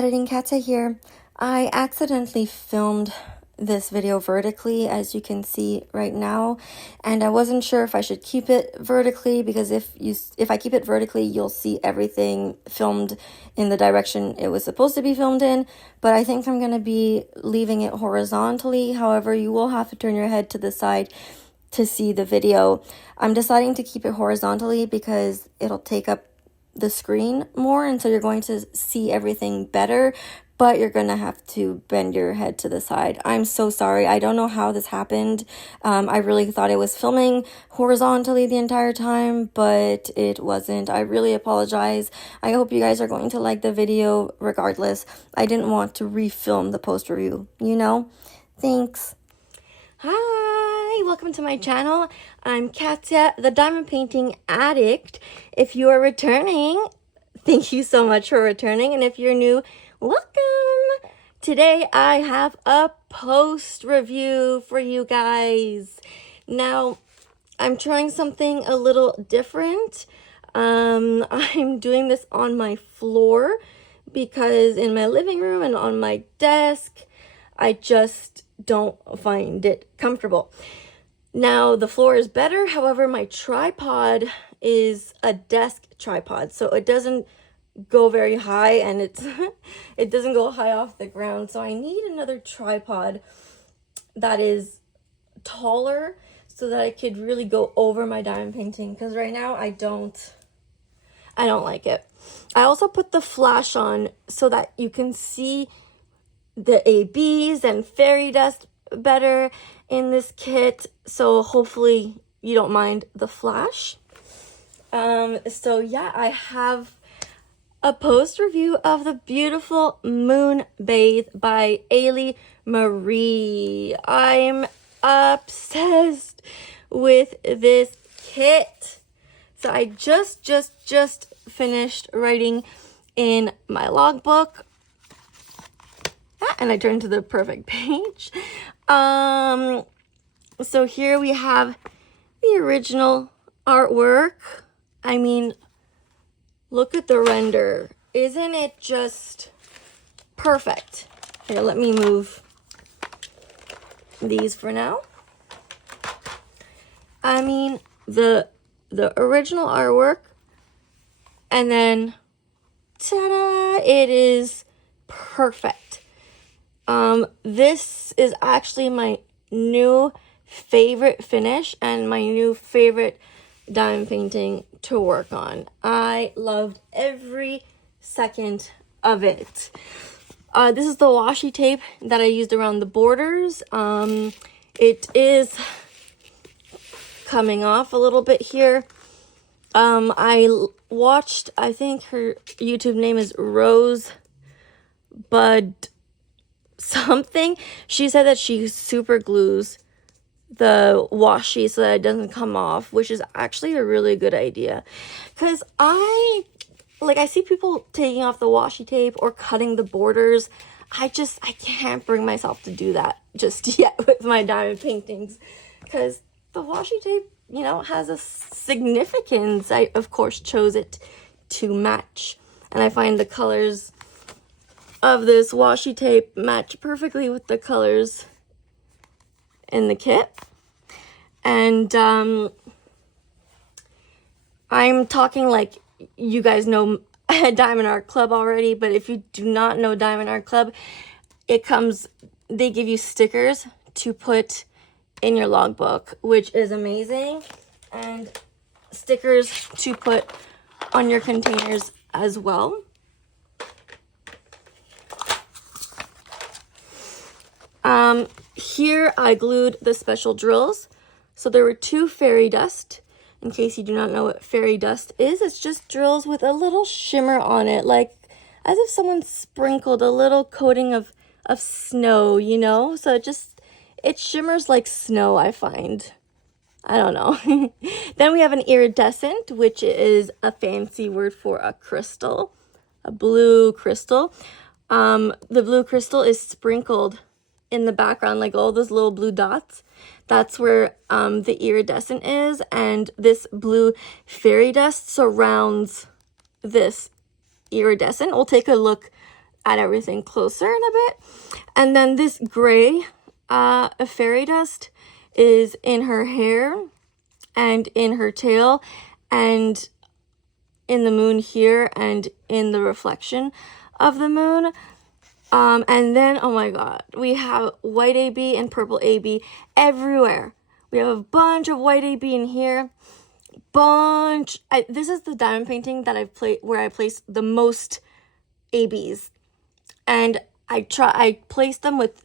Editing Katia here. I accidentally filmed this video vertically, as you can see right now, and I wasn't sure if I should keep it vertically, because if I keep it vertically, you'll see everything filmed in the direction it was supposed to be filmed in. But I think I'm going to be leaving it horizontally. However, you will have to turn your head to the side to see the video. I'm deciding to keep it horizontally because it'll take up the screen more, and so you're going to see everything better, but you're gonna have to bend your head to the side. I'm so sorry. I don't know how this happened. I really thought it was filming horizontally the entire time, but it wasn't. I really apologize. I hope you guys are going to like the video regardless. I didn't want to refilm the post review, you know? Thanks. Hi, welcome to my channel. I'm Katia, the diamond painting addict. If you are returning, thank you so much for returning. And if you're new, welcome. Today I have a post review for you guys. Now, I'm trying something a little different. I'm doing this on my floor because in my living room and on my desk, I just don't find it comfortable. Now, the floor is better. However, my tripod is a desk tripod, so it doesn't go very high, and it doesn't go high off the ground. So I need another tripod that is taller so that I could really go over my diamond painting, because right now I don't like it. I also put the flash on so that you can see the ABs and fairy dust better in this kit, so hopefully you don't mind the flash. So yeah, I have a post review of the beautiful Moonbathe by Ailee Marie. I'm obsessed with this kit. So I just finished writing in my logbook. And I turned to the perfect page. So here we have the original artwork. I mean, look at the render. Isn't it just perfect? Here, let me move these for now. I mean, the original artwork, and then ta-da, it is perfect. This is actually my new favorite finish and my new favorite diamond painting to work on. I loved every second of it. This is the washi tape that I used around the borders. It is coming off a little bit here. I watched, I think her YouTube name is Rose Bud something. She said that she super glues the washi so that it doesn't come off, which is actually a really good idea, because I see people taking off the washi tape or cutting the borders. I can't bring myself to do that just yet with my diamond paintings, because the washi tape, you know, has a significance. I of course chose it to match, and I find the colors of this washi tape match perfectly with the colors in the kit. And I'm talking like you guys know Diamond Art Club already, but if you do not know Diamond Art Club, they give you stickers to put in your logbook, which is amazing, and stickers to put on your containers as well. Here I glued the special drills. So there were 2 fairy dust. In case you do not know what fairy dust is, it's just drills with a little shimmer on it, like as if someone sprinkled a little coating of snow, you know? So it shimmers like snow, I find. I don't know. Then we have an iridescent, which is a fancy word for a crystal, a blue crystal. The blue crystal is sprinkled in the background, like all those little blue dots. That's where the iridescent is, and this blue fairy dust surrounds this iridescent. We'll take a look add everything closer in a bit. And then this gray fairy dust is in her hair and in her tail and in the moon here and in the reflection of the moon. And then, oh my god, we have white AB and purple AB everywhere. We have a bunch of white AB in here. This is the diamond painting that I've played where I placed the most ABs. And I placed them with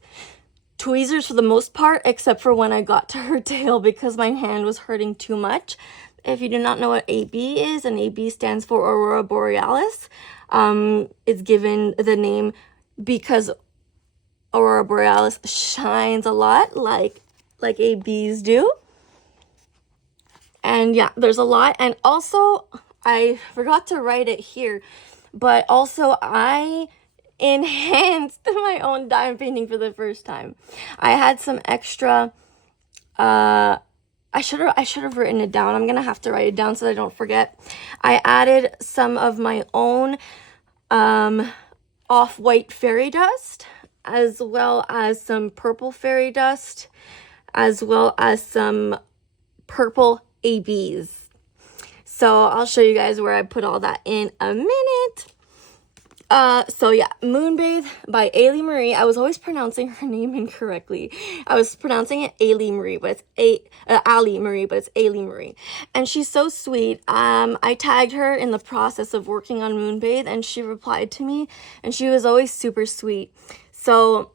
tweezers for the most part, except for when I got to her tail because my hand was hurting too much. If you do not know what AB is, and AB stands for Aurora Borealis, it's given the name because Aurora Borealis shines a lot like ABs do. And yeah, there's a lot. And also, I forgot to write it here, but also I enhanced my own diamond painting for the first time. I had some extra, I should have written it down. I'm gonna have to write it down so that I don't forget. I added some of my own off-white fairy dust, as well as some purple fairy dust, as well as some purple ABs. So I'll show you guys where I put all that in a minute. So yeah, Moonbathe by Ailee Marie. I was always pronouncing her name incorrectly. I was pronouncing it Ailee Marie, but it's Ali Marie, but it's Ailee Marie. And she's so sweet. I tagged her in the process of working on Moonbathe, and she replied to me, and she was always super sweet. So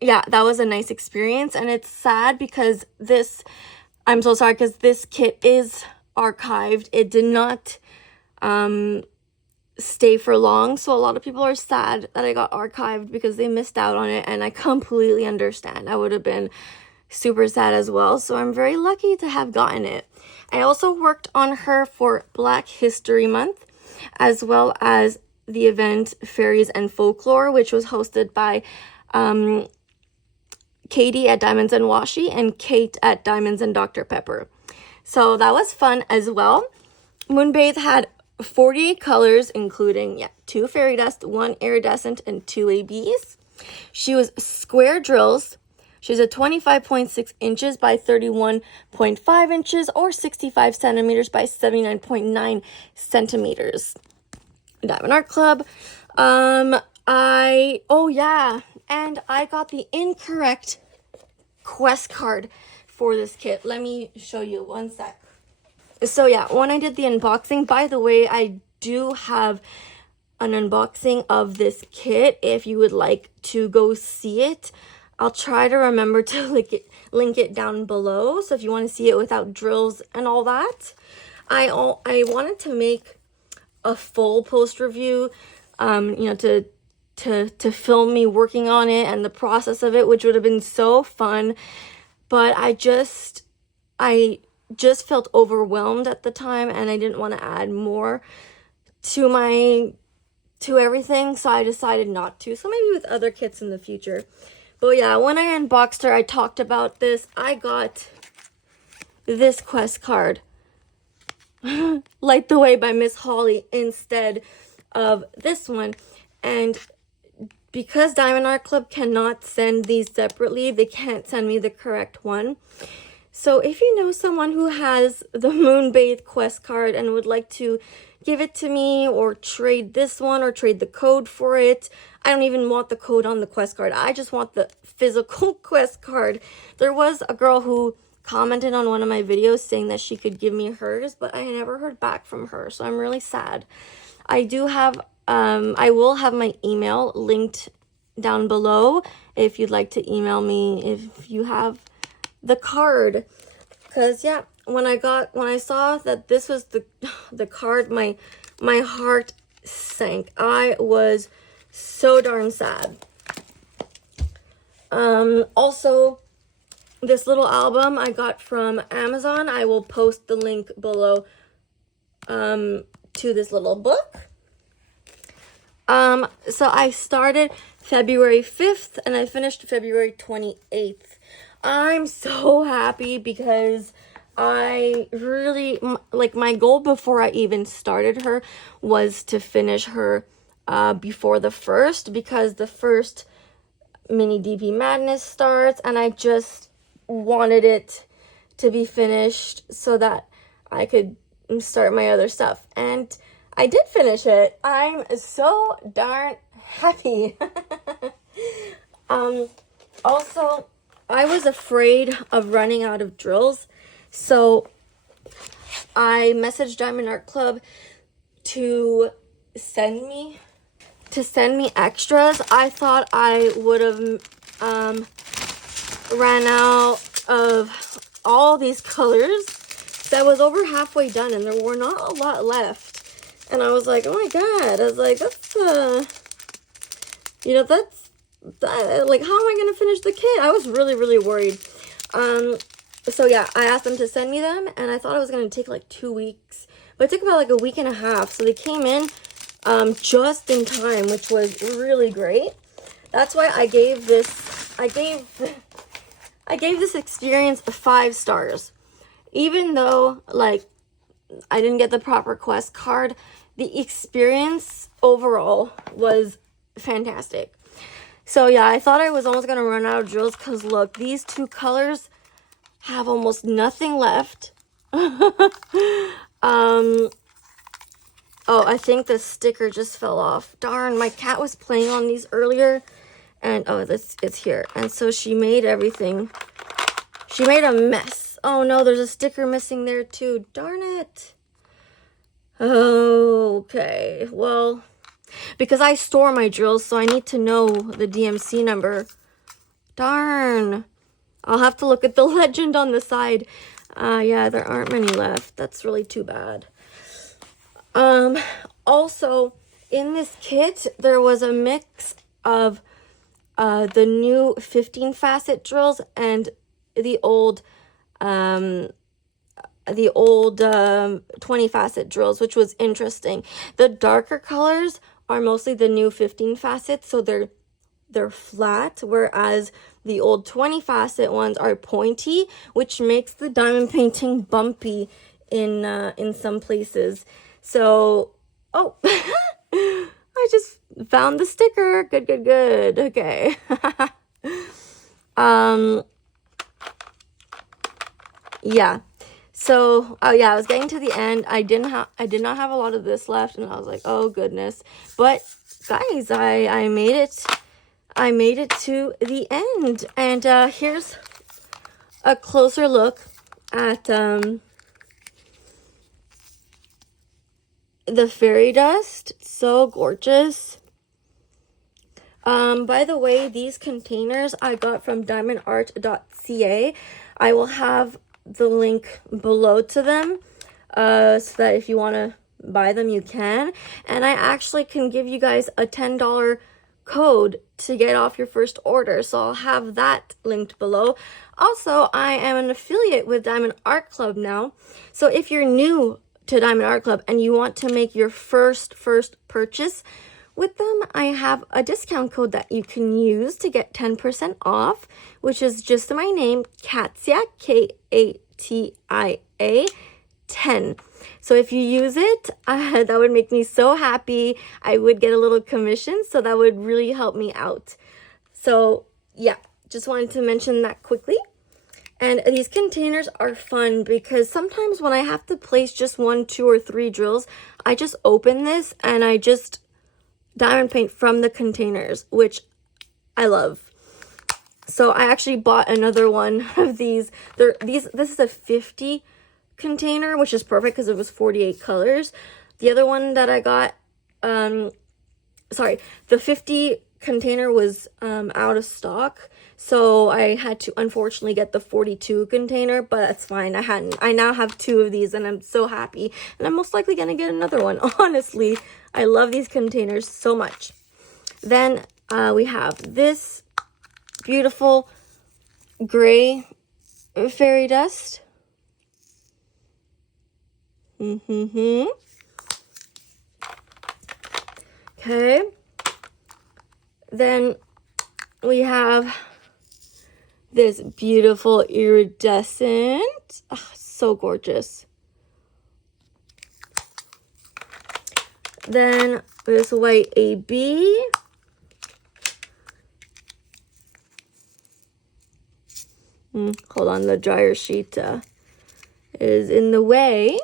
yeah, that was a nice experience. And it's sad because I'm so sorry because this kit is archived. It did not stay for long, so a lot of people are sad that I got archived because they missed out on it, and I completely understand. I would have been super sad as well, so I'm very lucky to have gotten it. I also worked on her for Black History Month, as well as the event Fairies and Folklore, which was hosted by Katie at Diamonds and Washi and Kate at Diamonds and Dr. Pepper. So that was fun as well. Moonbathe had 48 colors, including 2 fairy dust, 1 iridescent, and 2 ABs. She was square drills. She's a 25.6 inches by 31.5 inches or 65 centimeters by 79.9 centimeters. Diamond Art Club. And I got the incorrect quest card for this kit. Let me show you one sec. So yeah, when I did the unboxing, by the way, I do have an unboxing of this kit if you would like to go see it. I'll try to remember to link it down below. So if you want to see it without drills and all that, I wanted to make a full post review, to film me working on it and the process of it, which would have been so fun. But I just felt overwhelmed at the time, and I didn't want to add more to everything, so I decided not to. So maybe with other kits in the future. But yeah, when I unboxed her, I talked about this. I got this quest card, Light the Way by Miss Holly, instead of this one. And because Diamond Art Club cannot send these separately, they can't send me the correct one. So if you know someone who has the Moonbathe quest card and would like to give it to me or trade this one or trade the code for it, I don't even want the code on the quest card. I just want the physical quest card. There was a girl who commented on one of my videos saying that she could give me hers, but I never heard back from her, so I'm really sad. I will have my email linked down below if you'd like to email me if you have the card. Because yeah, when I saw that this was the card, my heart sank. I was so darn sad. Also, this little album I got from Amazon. I will post the link below to this little book. So I started February 5th and I finished February 28th. I'm so happy because I really, my goal before I even started her was to finish her before the first, because the first mini DP Madness starts, and I just wanted it to be finished so that I could start my other stuff. And I did finish it. I'm so darn happy. Also, I was afraid of running out of drills, so I messaged Diamond Art Club to send me extras. I thought I would have ran out of all these colors. So I was over halfway done and there were not a lot left. And I was like, oh my god. I was like, that's like, how am I gonna finish the kit? I was really, really worried. So yeah, I asked them to send me them, and I thought it was gonna take like 2 weeks, but it took about like a week and a half. So they came in just in time, which was really great. That's why I gave this experience 5 stars. Even though like I didn't get the proper quest card, the experience overall was fantastic. So yeah, I thought I was almost gonna run out of drills, because look, these 2 colors have almost nothing left. Oh, I think the sticker just fell off. Darn, my cat was playing on these earlier, and oh, it's here. And so she made everything. She made a mess. Oh no, there's a sticker missing there too. Darn it. Okay, well, because I store my drills, so I need to know the DMC number. Darn. I'll have to look at the legend on the side. Yeah, there aren't many left. That's really too bad. Also, in this kit, there was a mix of the new 15 facet drills and the old 20 facet drills, which was interesting. The darker colors are mostly the new 15 facets, so they're flat, whereas the old 20 facet ones are pointy, which makes the diamond painting bumpy in some places. So, oh, I just found the sticker. Good. Okay. Yeah. So, oh yeah, I was getting to the end. I did not have a lot of this left, and I was like, oh goodness. But guys, I made it. I made it to the end, and here's a closer look at the fairy dust. So gorgeous. By the way, these containers I got from diamondart.ca. I will have the link below to them, so that if you want to buy them, you can. And I actually can give you guys a $10 code to get off your first order, so I'll have that linked below. Also, I am an affiliate with Diamond Art Club now, so if you're new to Diamond Art Club and you want to make your first purchase with them, I have a discount code that you can use to get 10% off, which is just my name, Katia, Katia 10. So if you use it, that would make me so happy. I would get a little commission, so that would really help me out. So yeah, just wanted to mention that quickly. And these containers are fun because sometimes when I have to place just 1, 2, or 3 drills, I just open this and I just diamond paint from the containers, which I love. So I actually bought another one of these. This is a 50 container, which is perfect because it was 48 colors. The other one that I got, the 50 container was out of stock, so I had to unfortunately get the 42 container, but that's fine. I now have 2 of these and I'm so happy, and I'm most likely gonna get another one. Honestly, I love these containers so much. Then we have this beautiful gray fairy dust. Okay. Then we have this beautiful iridescent. Oh, so gorgeous. Then this white AB. Hold on, the dryer sheet is in the way.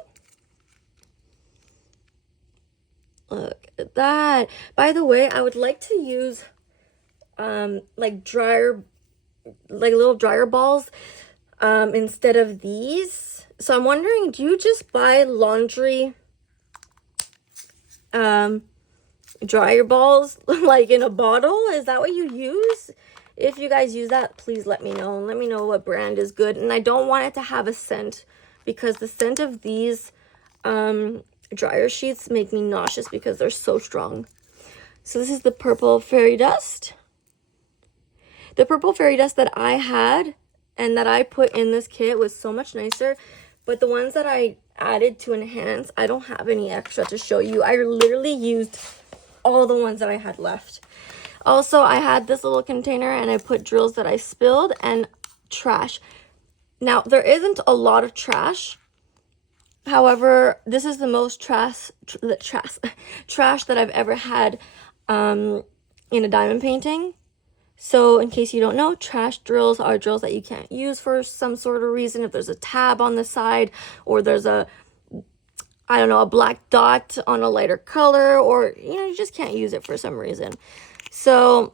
Look at that. By the way, I would like to use like little dryer balls instead of these. So I'm wondering, do you just buy laundry dryer balls like in a bottle? Is that what you use? If you guys use that, please let me know. Let me know what brand is good. And I don't want it to have a scent, because the scent of these dryer sheets make me nauseous because they're so strong. So this is the purple fairy dust. The purple fairy dust that I had and that I put in this kit was so much nicer. But the ones that I added to enhance, I don't have any extra to show you. I literally used all the ones that I had left. Also, I had this little container and I put drills that I spilled and trash. Now, there isn't a lot of trash. However, this is the most trash that I've ever had in a diamond painting. So in case you don't know, trash drills are drills that you can't use for some sort of reason. If there's a tab on the side, or there's a black dot on a lighter color, or, you just can't use it for some reason. So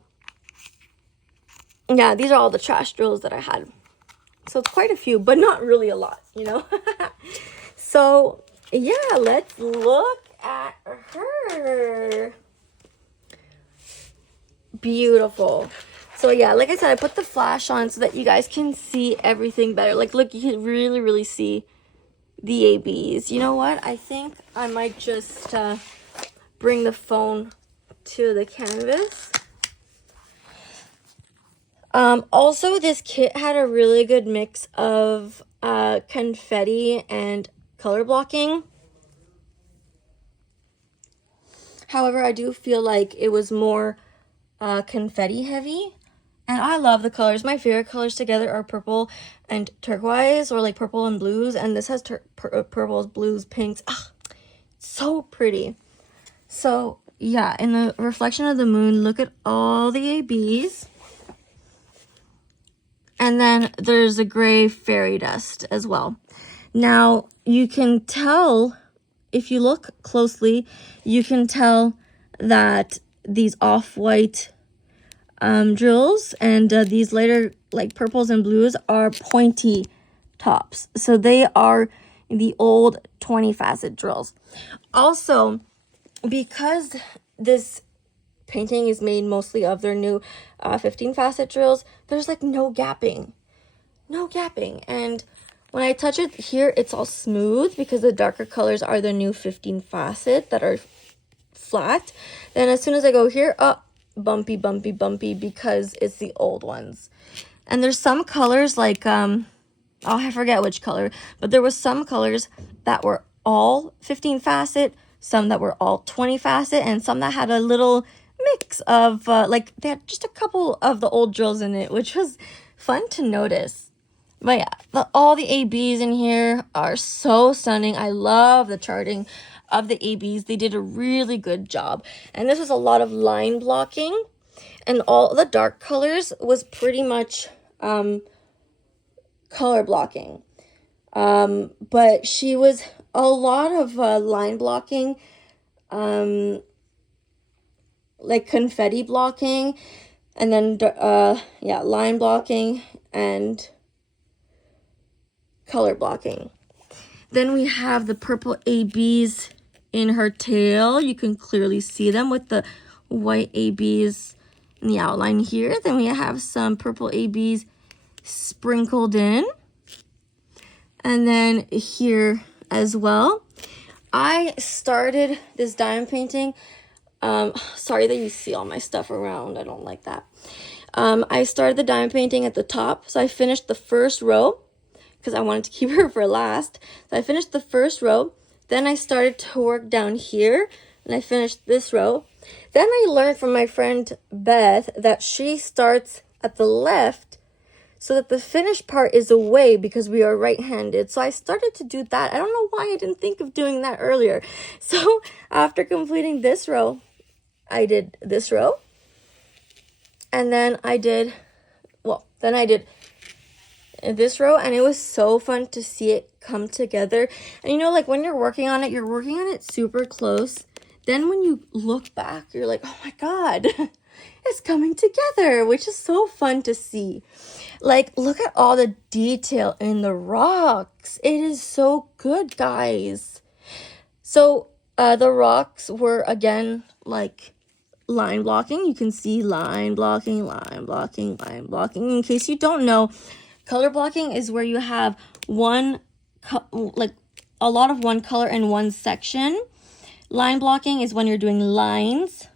yeah, these are all the trash drills that I had. So it's quite a few, but not really a lot, So yeah, let's look at her. Beautiful. So yeah, like I said, I put the flash on so that you guys can see everything better. Like, look, you can really, really see the ABs. You know what? I think I might just bring the phone to the canvas. Also, this kit had a really good mix of confetti and color blocking. However, I do feel like it was more confetti heavy. And I love the colors. My favorite colors together are purple and turquoise, or like purple and blues. And this has purples, blues, pinks. Ah, so pretty. So yeah, in the reflection of the moon, look at all the ABs. And then there's a gray fairy dust as well. Now, you can tell, if you look closely, you can tell that these off-white drills and these lighter like purples and blues are pointy tops. So they are the old 20 facet drills. Also, because this painting is made mostly of their new 15 facet drills, there's like no gapping. And when I touch it here, it's all smooth because the darker colors are the new 15 facet that are flat. Then as soon as I go here, bumpy because it's the old ones. And there's some colors like I forget which color, but there was some colors that were all 15 facet, some that were all 20 facet, and some that had a little mix of like they had just a couple of the old drills in it, which was fun to notice. But yeah, all the ABs in here are so stunning. I love the charting of the ABs. They did a really good job. And this was a lot of line blocking. And all the dark colors was pretty much color blocking. But she was a lot of line blocking, like confetti blocking. And then, line blocking and color blocking. Then we have the purple ABs in her tail. You can clearly see them with the white ABs in the outline here. Then we have some purple ABs sprinkled in. And then here as well. I started this diamond painting. Sorry that you see all my stuff around. I don't like that. I started the diamond painting at the top. So I finished the first row, because I wanted to keep her for last. So I finished the first row. Then I started to work down here, and I finished this row. Then I learned from my friend Beth that she starts at the left. so that the finished part is away because we are right-handed. So I started to do that. I don't know why I didn't think of doing that earlier. So after completing this row, I did this row. And then I did this row, and it was so fun to see it come together. And you know, like when you're working on it super close. Then when you look back, you're like, oh my God, it's coming together, which is so fun to see. Like, look at all the detail in the rocks. It is so good, guys. So the rocks were, again, like line blocking. You can see line blocking, line blocking, line blocking. In case you don't know, color blocking is where you have like a lot of one color in one section. Line blocking is when you're doing lines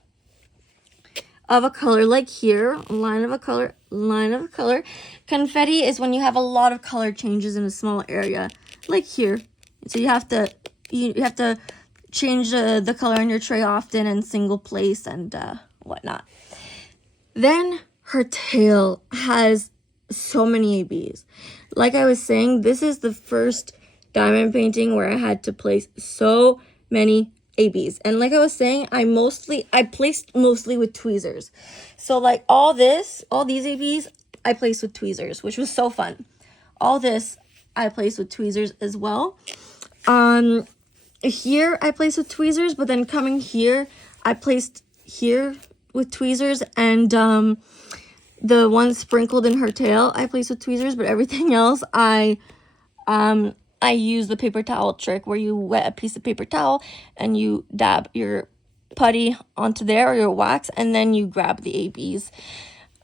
of a color, like here, line of a color, line of a color. Confetti is when you have a lot of color changes in a small area, like here. So you have to change the color on your tray often and single place and whatnot. Then her tail has so many ABs. Like I was saying, this is the first diamond painting where I had to place so many ABs. And like I was saying, I placed mostly with tweezers. So like all these ABs, I placed with tweezers, which was so fun. All this, I placed with tweezers as well. Here, I placed with tweezers, but then coming here, I placed here with tweezers, and the one sprinkled in her tail, I placed with tweezers, but everything else, I use the paper towel trick where you wet a piece of paper towel and you dab your putty onto there or your wax, and then you grab the ABs.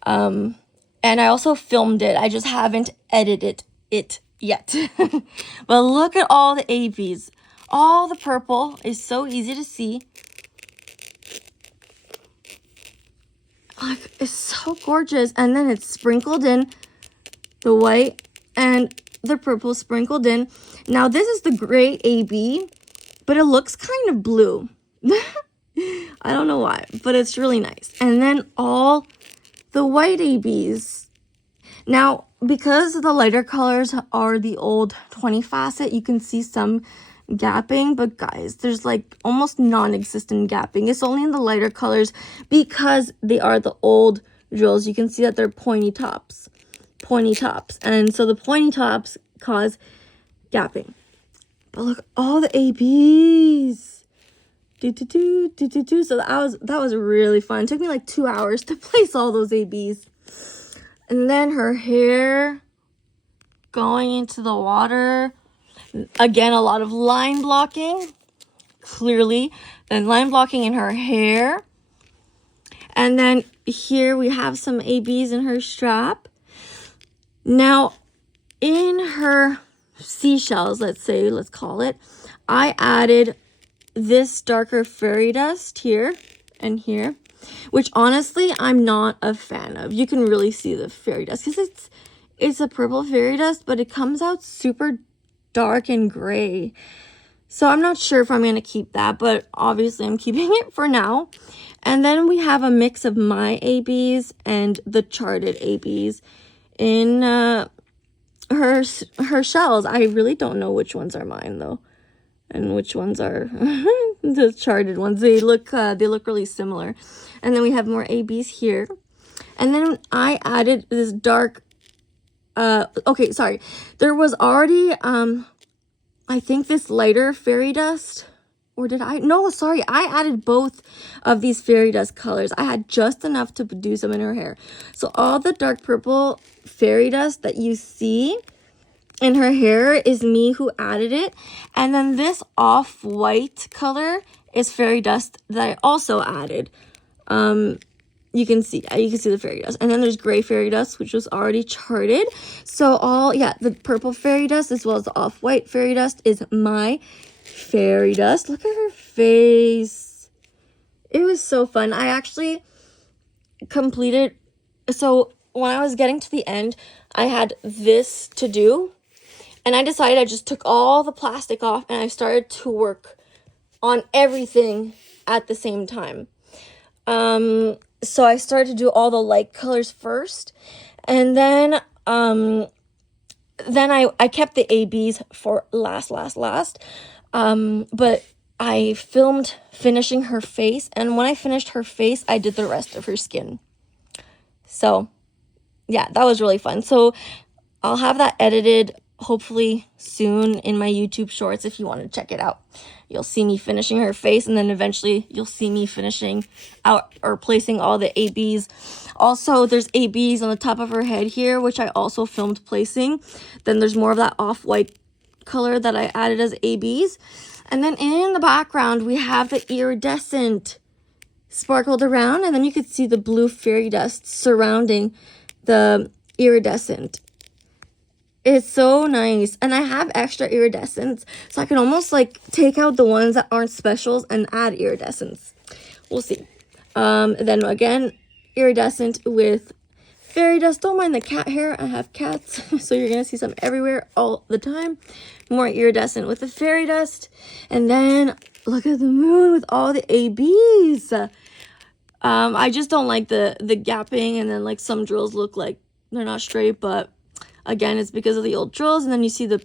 And I also filmed it. I just haven't edited it yet. But look at all the ABs. All the purple is so easy to see. Like, it's so gorgeous. And then it's sprinkled in the white and the purple sprinkled in. Now this is the gray AB, but it looks kind of blue. I don't know why, but it's really nice. And then all the white ABs. Now, because the lighter colors are the old 20 facet, you can see some gapping, but guys, there's like almost non-existent gapping. It's only in the lighter colors because they are the old drills. You can see that they're pointy tops, and so the pointy tops cause gapping. But look, all the ABs. So that was really fun. It took me like 2 hours to place all those ABs. And then her hair going into the water. Again, a lot of line blocking, clearly. Then line blocking in her hair. And then here we have some ABs in her strap. Now, in her seashells, let's call it, I added this darker fairy dust here and here, which honestly I'm not a fan of. You can really see the fairy dust because it's a purple fairy dust, but it comes out super dark and gray. So I'm not sure if I'm going to keep that, but obviously I'm keeping it for now. And then we have a mix of my ABs and the charted ABs in her shells. I really don't know which ones are mine though, and which ones are the charted ones. They look really similar. And then we have more ABs here. And then I added this dark okay, sorry. There was already I think this lighter fairy dust, or did I? No, sorry. I added both of these fairy dust colors. I had just enough to do some in her hair. So all the dark purple fairy dust that you see in her hair is me who added it. And then this off-white color is fairy dust that I also added. You can see the fairy dust. And then there's gray fairy dust, which was already charted. So the purple fairy dust as well as the off-white fairy dust is my fairy dust. Look at her face. It was so fun. I actually completed, so when I was getting to the end, I had this to do. And I decided I just took all the plastic off and I started to work on everything at the same time. So I started to do all the light colors first, and then Then I kept the ABs for last. But I filmed finishing her face, and when I finished her face, I did the rest of her skin. So, yeah, that was really fun. So, I'll have that edited hopefully soon in my YouTube shorts if you want to check it out. You'll see me finishing her face, and then eventually you'll see me finishing out or placing all the ABs. Also, there's ABs on the top of her head here, which I also filmed placing. Then there's more of that off-white color that I added as ABs. And then in the background, we have the iridescent sparkled around, and then you could see the blue fairy dust surrounding the iridescent. It's so nice. And I have extra iridescents, so I can almost like take out the ones that aren't specials and add iridescents. We'll see. Then again, iridescent with fairy dust. Don't mind the cat hair. I have cats, so you're gonna see some everywhere all the time. More iridescent with the fairy dust. And then look at the moon with all the ABs. I just don't like the gapping, and then like some drills look like they're not straight, but again, it's because of the old drills. And then you see the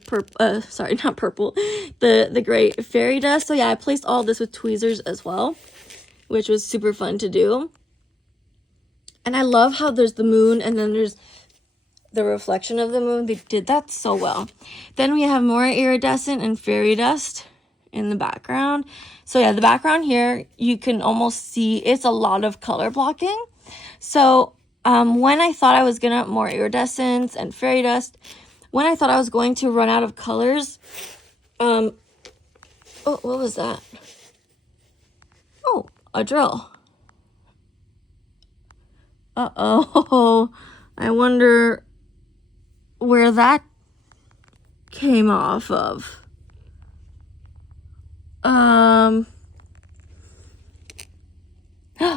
the gray fairy dust. So yeah, I placed all this with tweezers as well, which was super fun to do. And I love how there's the moon and then there's the reflection of the moon. They did that so well. Then we have more iridescent and fairy dust in the background. So yeah, the background here, you can almost see it's a lot of color blocking. So when I thought I was gonna more iridescence and fairy dust, when I thought I was going to run out of colors, oh, what was that? Oh, a drill. Uh-oh, I wonder where that came off of.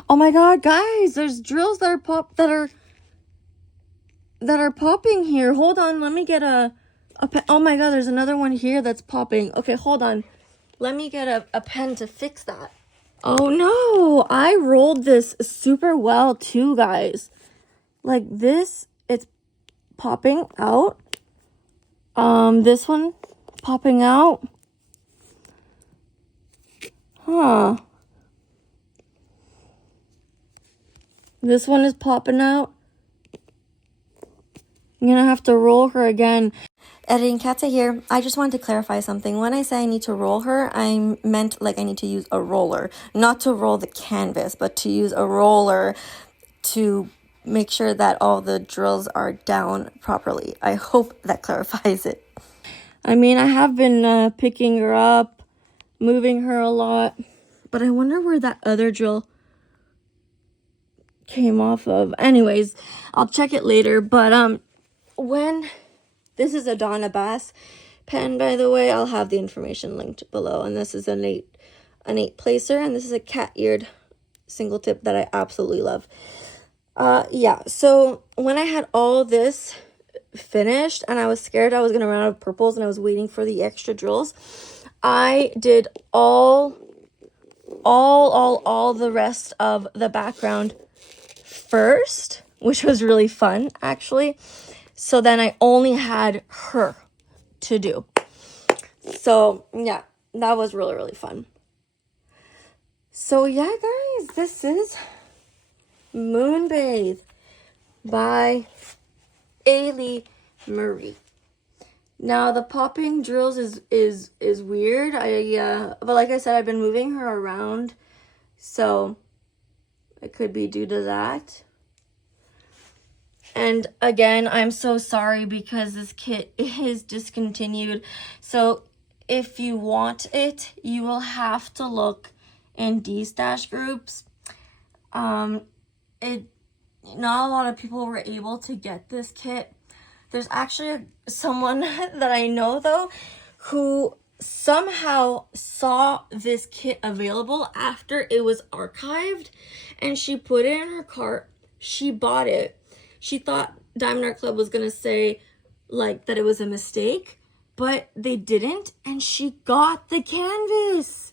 Oh my god, guys, there's drills that are popping here. Hold on, let me get a pen. Oh my god, there's another one here that's popping. Okay, hold on. Let me get a pen to fix that. Oh no, I rolled this super well too, guys. Like this, it's popping out. This one popping out. Huh. This one is popping out. I'm gonna have to roll her again. Editing Katya here. I just wanted to clarify something. When I say I need to roll her, I meant like I need to use a roller. Not to roll the canvas, but to use a roller to make sure that all the drills are down properly. I hope that clarifies it. I mean, I have been picking her up, moving her a lot, but I wonder where that other drill came off of. Anyways, I'll check it later, but when this is a Donna Bass pen, by the way, I'll have the information linked below, and this is an 8 placer, and this is a cat-eared single tip that I absolutely love. Yeah, so when I had all this finished and I was scared I was gonna run out of purples and I was waiting for the extra drills, I did all the rest of the background first, which was really fun actually. So then I only had her to do. So yeah, that was really, really fun. So yeah, guys, this is Moonbathe by Ailee Marie. Now the popping drills is weird. But like I said, I've been moving her around, so it could be due to that. And again, I'm so sorry because this kit is discontinued. So if you want it, you will have to look in D-stash groups. Not a lot of people were able to get this kit. There's actually someone that I know though who somehow saw this kit available after it was archived, and she put it in her cart. She bought it. She thought Diamond Art Club was gonna say like that it was a mistake, but they didn't, and she got the canvas.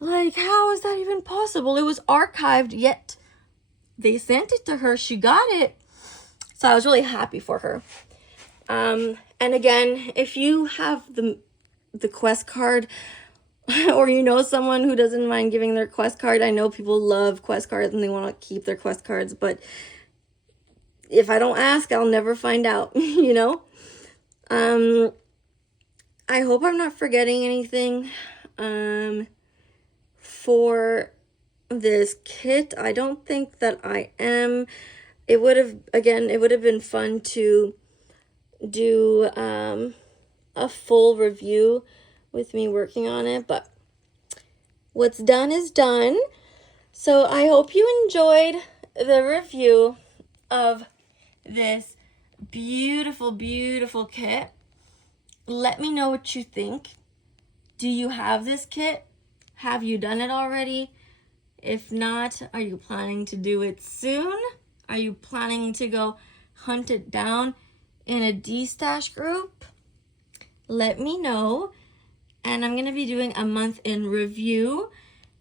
Like, how is that even possible? It was archived, yet they sent it to her. She got it. So I was really happy for her. And again, if you have the Quest card, or you know someone who doesn't mind giving their Quest card, I know people love Quest cards and they want to keep their Quest cards, but if I don't ask, I'll never find out, you know? I hope I'm not forgetting anything for this kit. I don't think that I am. It would have been fun to do a full review with me working on it, but what's done is done. So I hope you enjoyed the review of this beautiful, beautiful kit. Let me know what you think. Do you have this kit? Have you done it already? If not, are you planning to do it soon? Are you planning to go hunt it down in a D-stash group? Let me know. And I'm going to be doing a month in review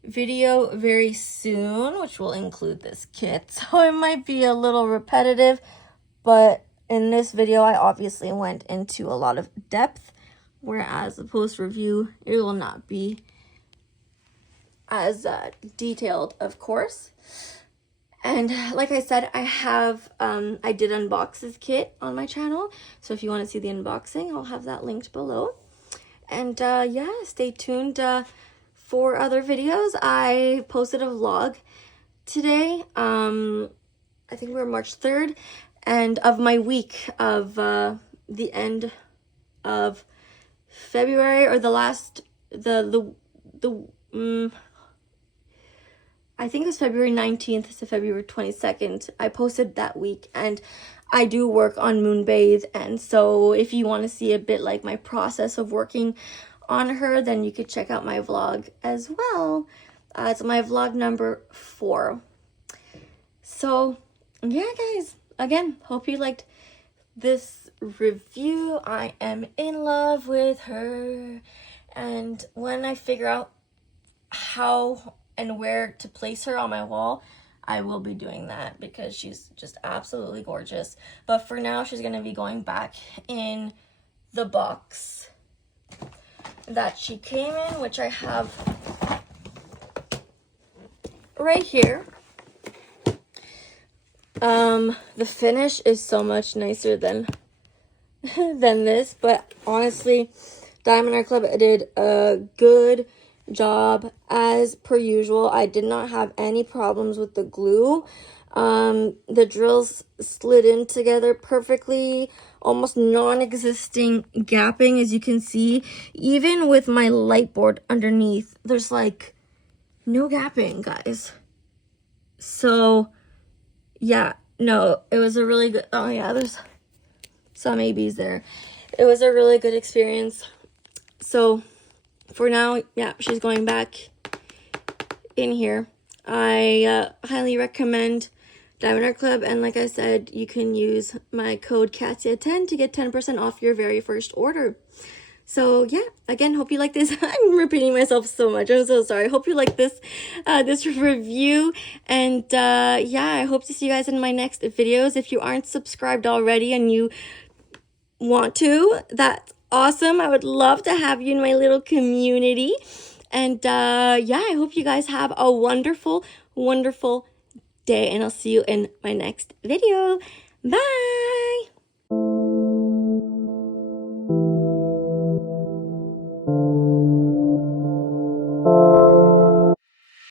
video very soon, which will include this kit. So it might be a little repetitive, but in this video, I obviously went into a lot of depth, whereas the post review, it will not be as detailed, of course. And like I said, I did unbox this kit on my channel. So if you want to see the unboxing, I'll have that linked below. And yeah, stay tuned for other videos. I posted a vlog today. I think we're March 3rd. And of my week of the end of February, or the last, I think it was February 19th to February 22nd. I posted that week, and I do work on Moonbathe, and so if you want to see a bit like my process of working on her, then you could check out my vlog as well. It's my vlog number 4. So yeah, guys, again, hope you liked this review. I am in love with her, and when I figure out how and where to place her on my wall, I will be doing that, because she's just absolutely gorgeous. But for now, she's going to be going back in the box that she came in, which I have right here. The finish is so much nicer than this, but honestly, Diamond Art Club did a good job as per usual. I did not have any problems with the glue. The drills slid in together perfectly, almost non-existing gapping, as you can see. Even with my light board underneath, there's like no gapping, guys. So yeah, no, it was a really good, oh yeah, there's some ABs there. It was a really good experience. So for now, yeah, she's going back in here. I highly recommend Diamond Art Club, and like I said, you can use my code CATIA10 to get 10% off your very first order. So yeah, again, hope you like this. I'm repeating myself so much. I'm so sorry. Hope you like this this review, and yeah, I hope to see you guys in my next videos. If you aren't subscribed already and you want to, that's awesome. I would love to have you in my little community. And yeah, I hope you guys have a wonderful, wonderful day, and I'll see you in my next video. Bye.